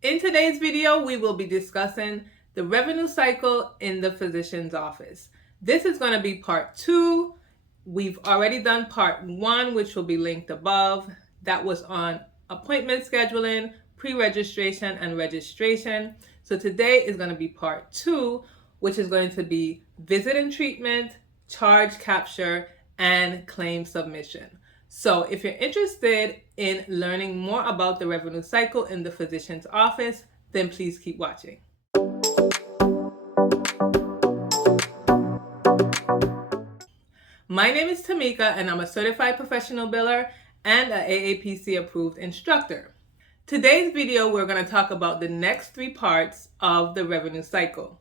In today's video, we will be discussing the revenue cycle in the physician's office. This is going to be part 2. We've already done part 1, which will be linked above. That was on appointment scheduling, pre-registration, and registration. So today is going to be part 2, which is going to be visit and treatment, charge capture, and claim submission. So if you're interested in learning more about the revenue cycle in the physician's office, then please keep watching. My name is Tamika, and I'm a certified professional biller and an AAPC approved instructor. Today's video, we're going to talk about the next 3 parts of the revenue cycle.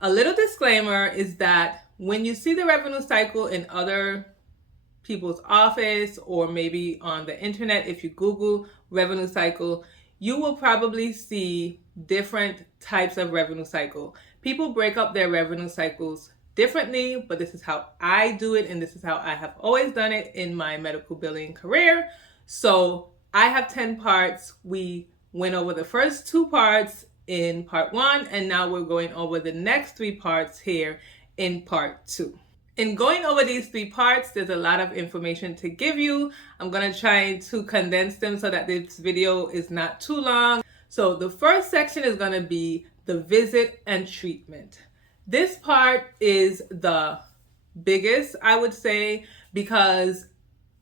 A little disclaimer is that when you see the revenue cycle in other people's office or maybe on the internet, if you Google revenue cycle, you will probably see different types of revenue cycle. People break up their revenue cycles differently, but this is how I do it, and this is how I have always done it in my medical billing career. So I have 10 parts. We went over the first 2 parts in part 1, and now we're going over the next 3 parts here in part 2. In going over these 3 parts, there's a lot of information to give you. I'm going to try to condense them so that this video is not too long. So the first section is going to be the visit and treatment. This part is the biggest, I would say, because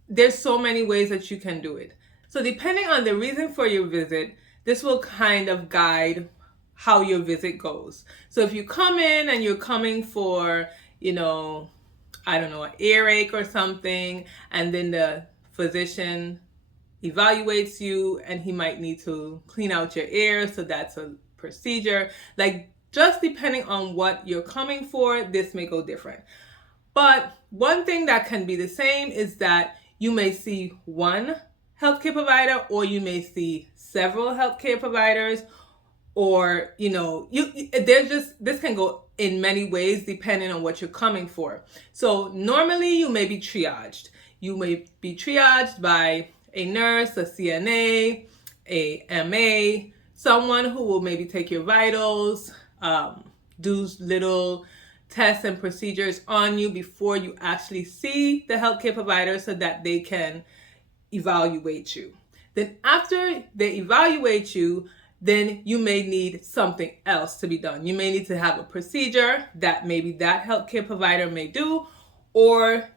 there's so many ways that you can do it. So depending on the reason for your visit, this will kind of guide how your visit goes. So if you come in and you're coming for, an earache or something, and then the physician evaluates you and he might need to clean out your ears, so that's a procedure. Just depending on what you're coming for, this may go different. But one thing that can be the same is that you may see one healthcare provider, or you may see several healthcare providers, or this can go in many ways depending on what you're coming for. So normally you may be triaged. You may be triaged by a nurse, a CNA, a MA, someone who will maybe take your vitals, do little tests and procedures on you before you actually see the healthcare provider so that they can evaluate you. Then after they evaluate you, then you may need something else to be done. You may need to have a procedure that maybe that healthcare provider may do, or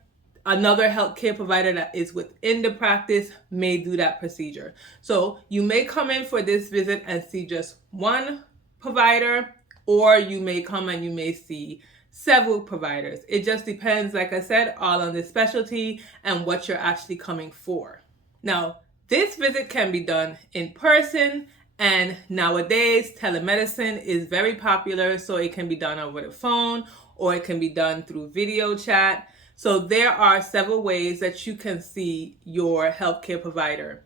another healthcare provider that is within the practice may do that procedure. So you may come in for this visit and see just one provider, or you may come and you may see several providers. It just depends, like I said, all on the specialty and what you're actually coming for. Now, this visit can be done in person, and nowadays telemedicine is very popular, so it can be done over the phone or it can be done through video chat. So there are several ways that you can see your healthcare provider.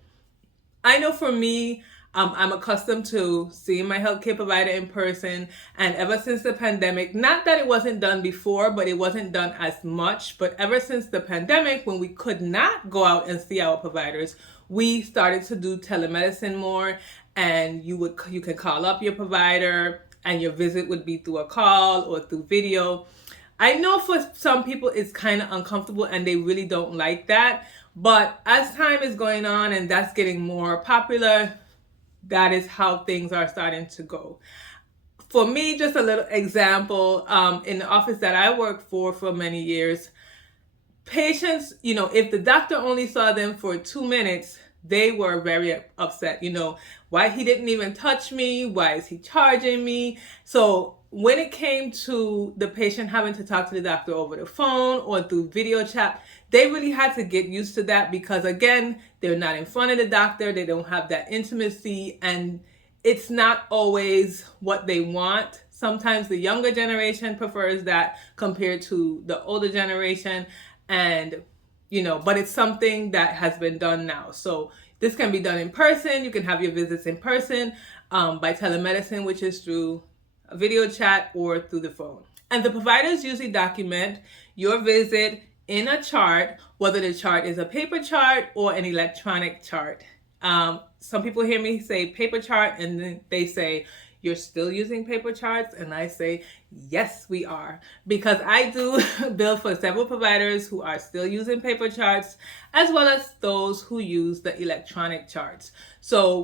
I know for me, I'm accustomed to seeing my healthcare provider in person, and ever since the pandemic, not that it wasn't done before, but it wasn't done as much, but ever since the pandemic, when we could not go out and see our providers, we started to do telemedicine more, and you can call up your provider and your visit would be through a call or through video. I know for some people it's kind of uncomfortable and they really don't like that, but as time is going on and that's getting more popular, that is how things are starting to go. For me, just a little example, in the office that I worked for many years, patients, if the doctor only saw them for 2 minutes, they were very upset. Why he didn't even touch me? Why is he charging me? So when it came to the patient having to talk to the doctor over the phone or through video chat, they really had to get used to that because, again, they're not in front of the doctor. They don't have that intimacy, and it's not always what they want. Sometimes the younger generation prefers that compared to the older generation, and but it's something that has been done now. So this can be done in person. You can have your visits in person by telemedicine, which is through a video chat or through the phone. And the providers usually document your visit in a chart, whether the chart is a paper chart or an electronic chart. Some people hear me say paper chart and then they say, you're still using paper charts? And I say, yes, we are. Because I do bill for several providers who are still using paper charts, as well as those who use the electronic charts. So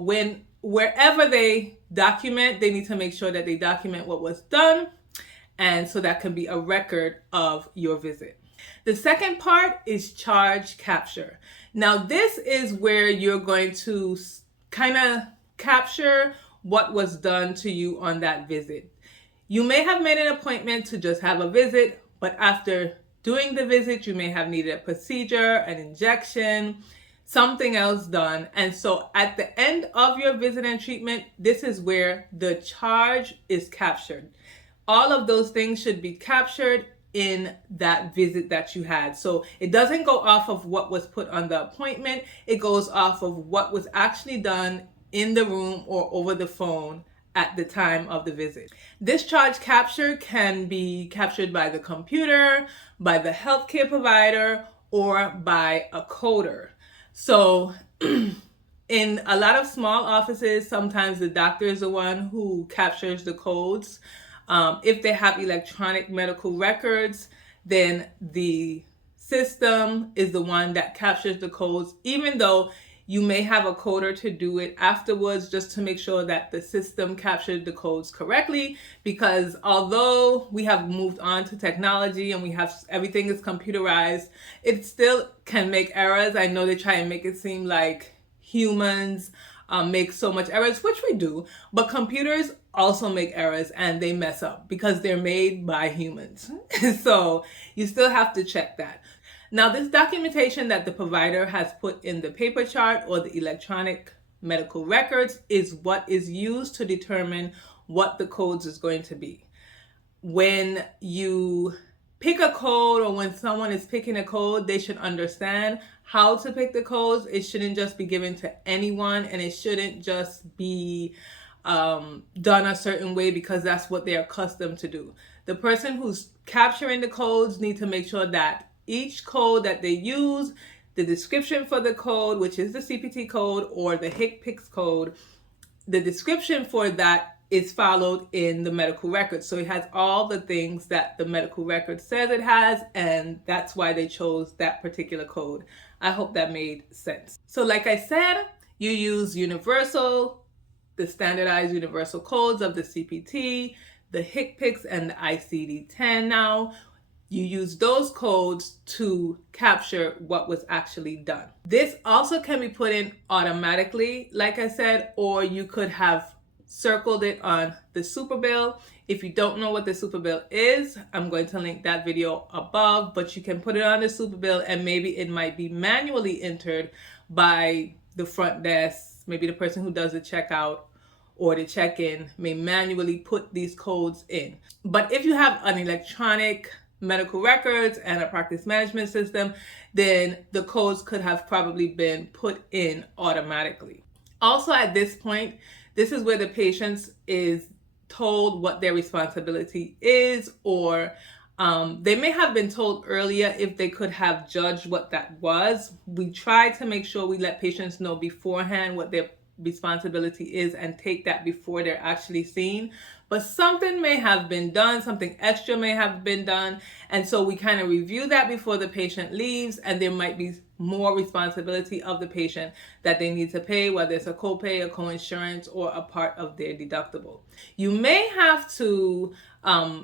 wherever they document, they need to make sure that they document what was done. And so that can be a record of your visit. The second part is charge capture. Now, this is where you're going to kind of capture what was done to you on that visit. You may have made an appointment to just have a visit, but after doing the visit, you may have needed a procedure, an injection, something else done. And so at the end of your visit and treatment, this is where the charge is captured. All of those things should be captured in that visit that you had. So it doesn't go off of what was put on the appointment. It goes off of what was actually done in the room or over the phone at the time of the visit. This charge capture can be captured by the computer, by the healthcare provider, or by a coder. So in a lot of small offices, sometimes the doctor is the one who captures the codes. If they have electronic medical records, then the system is the one that captures the codes, even though you may have a coder to do it afterwards just to make sure that the system captured the codes correctly. Because although we have moved on to technology and we have everything is computerized, it still can make errors. I know they try and make it seem like humans make so much errors, which we do, but computers also make errors and they mess up because they're made by humans. So you still have to check that. Now, this documentation that the provider has put in the paper chart or the electronic medical records is what is used to determine what the codes is going to be. When you pick a code or when someone is picking a code, they should understand how to pick the codes. It shouldn't just be given to anyone, and it shouldn't just be done a certain way because that's what they're accustomed to do. The person who's capturing the codes need to make sure that each code that they use, the description for the code, which is the CPT code or the HCPCS code, the description for that is followed in the medical record. So it has all the things that the medical record says it has, and that's why they chose that particular code. I hope that made sense. So like I said, you use the standardized universal codes of the CPT, the HCPCS, and the ICD-10 now. You use those codes to capture what was actually done. This also can be put in automatically, like I said, or you could have circled it on the super bill. If you don't know what the super bill is, I'm going to link that video above, but you can put it on the super bill and maybe it might be manually entered by the front desk. Maybe the person who does the checkout or the check-in may manually put these codes in. But if you have an electronic medical records and a practice management system, then the codes could have probably been put in automatically. Also, at this point, this is where the patient is told what their responsibility is, or they may have been told earlier if they could have judged what that was. We try to make sure we let patients know beforehand what their responsibility is and take that before they're actually seen. But something may have been done, something extra may have been done, and so we kind of review that before the patient leaves, and there might be more responsibility of the patient that they need to pay, whether it's a copay, a coinsurance, or a part of their deductible. You may have to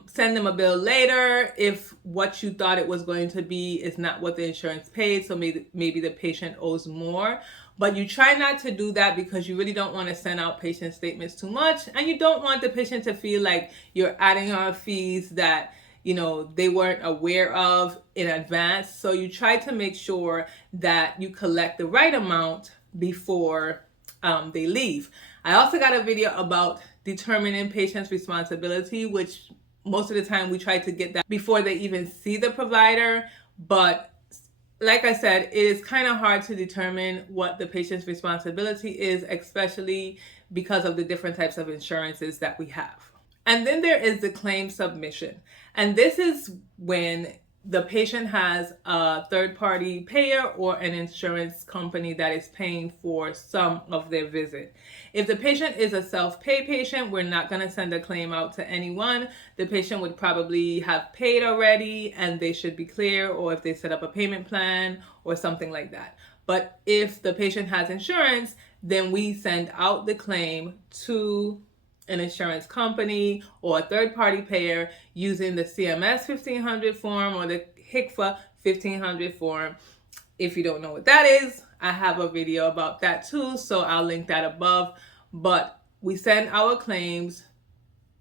send them a bill later if what you thought it was going to be is not what the insurance paid, so maybe the patient owes more. But you try not to do that because you really don't want to send out patient statements too much, and you don't want the patient to feel like you're adding on fees that they weren't aware of in advance. So you try to make sure that you collect the right amount before they leave. I also got a video about determining patient's responsibility, which most of the time we try to get that before they even see the provider. But like I said, it is kind of hard to determine what the patient's responsibility is, especially because of the different types of insurances that we have. And then there is the claim submission. And this is when the patient has a third-party payer or an insurance company that is paying for some of their visit. If the patient is a self-pay patient, we're not going to send a claim out to anyone. The patient would probably have paid already and they should be clear, or if they set up a payment plan or something like that. But if the patient has insurance, then we send out the claim to an insurance company or a third-party payer using the CMS 1500 form or the HCFA 1500 form. If you don't know what that is, I have a video about that too, so I'll link that above. But we send our claims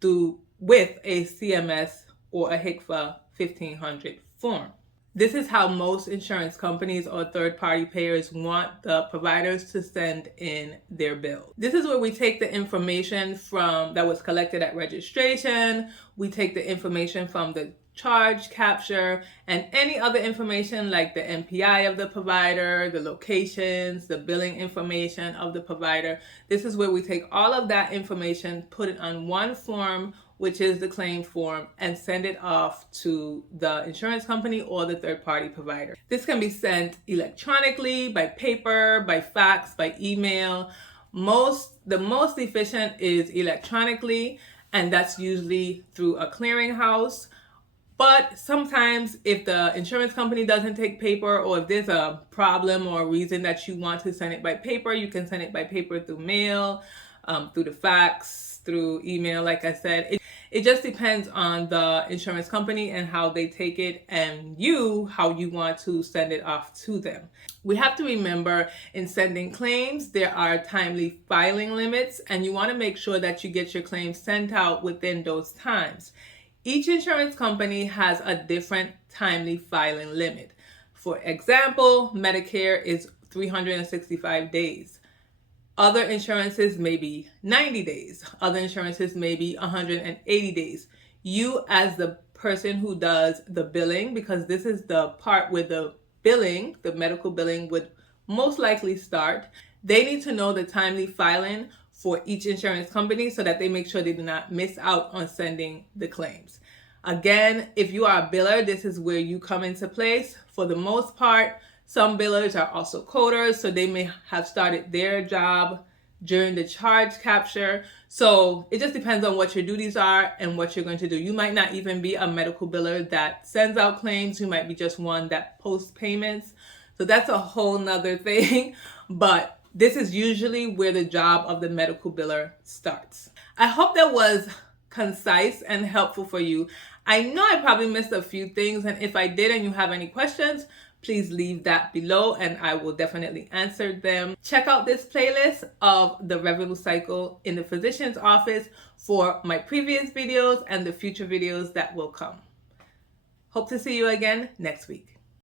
with a CMS or a HCFA 1500 form. This is how most insurance companies or third-party payers want the providers to send in their bill. This is where we take the information that was collected at registration. We take the information from the charge capture and any other information like the MPI of the provider, the locations, the billing information of the provider. This is where we take all of that information, put it on one form, which is the claim form, and send it off to the insurance company or the third-party provider. This can be sent electronically, by paper, by fax, by email. The most efficient is electronically, and that's usually through a clearinghouse. But sometimes if the insurance company doesn't take paper, or if there's a problem or a reason that you want to send it by paper, you can send it by paper through mail, through the fax, through email, like I said. It just depends on the insurance company and how they take it, and how you want to send it off to them. We have to remember, in sending claims, there are timely filing limits, and you want to make sure that you get your claims sent out within those times. Each insurance company has a different timely filing limit. For example, Medicare is 365 days. Other insurances may be 90 days. Other insurances may be 180 days. You, as the person who does the billing, because this is the part where the medical billing would most likely start, they need to know the timely filing for each insurance company so that they make sure they do not miss out on sending the claims. Again, if you are a biller, this is where you come into place. For the most part, some billers are also coders, so they may have started their job during the charge capture. So it just depends on what your duties are and what you're going to do. You might not even be a medical biller that sends out claims. You might be just one that posts payments. So that's a whole nother thing. But this is usually where the job of the medical biller starts. I hope that was concise and helpful for you. I know I probably missed a few things, and if I did and you have any questions, please leave that below and I will definitely answer them. Check out this playlist of the revenue cycle in the physician's office for my previous videos and the future videos that will come. Hope to see you again next week.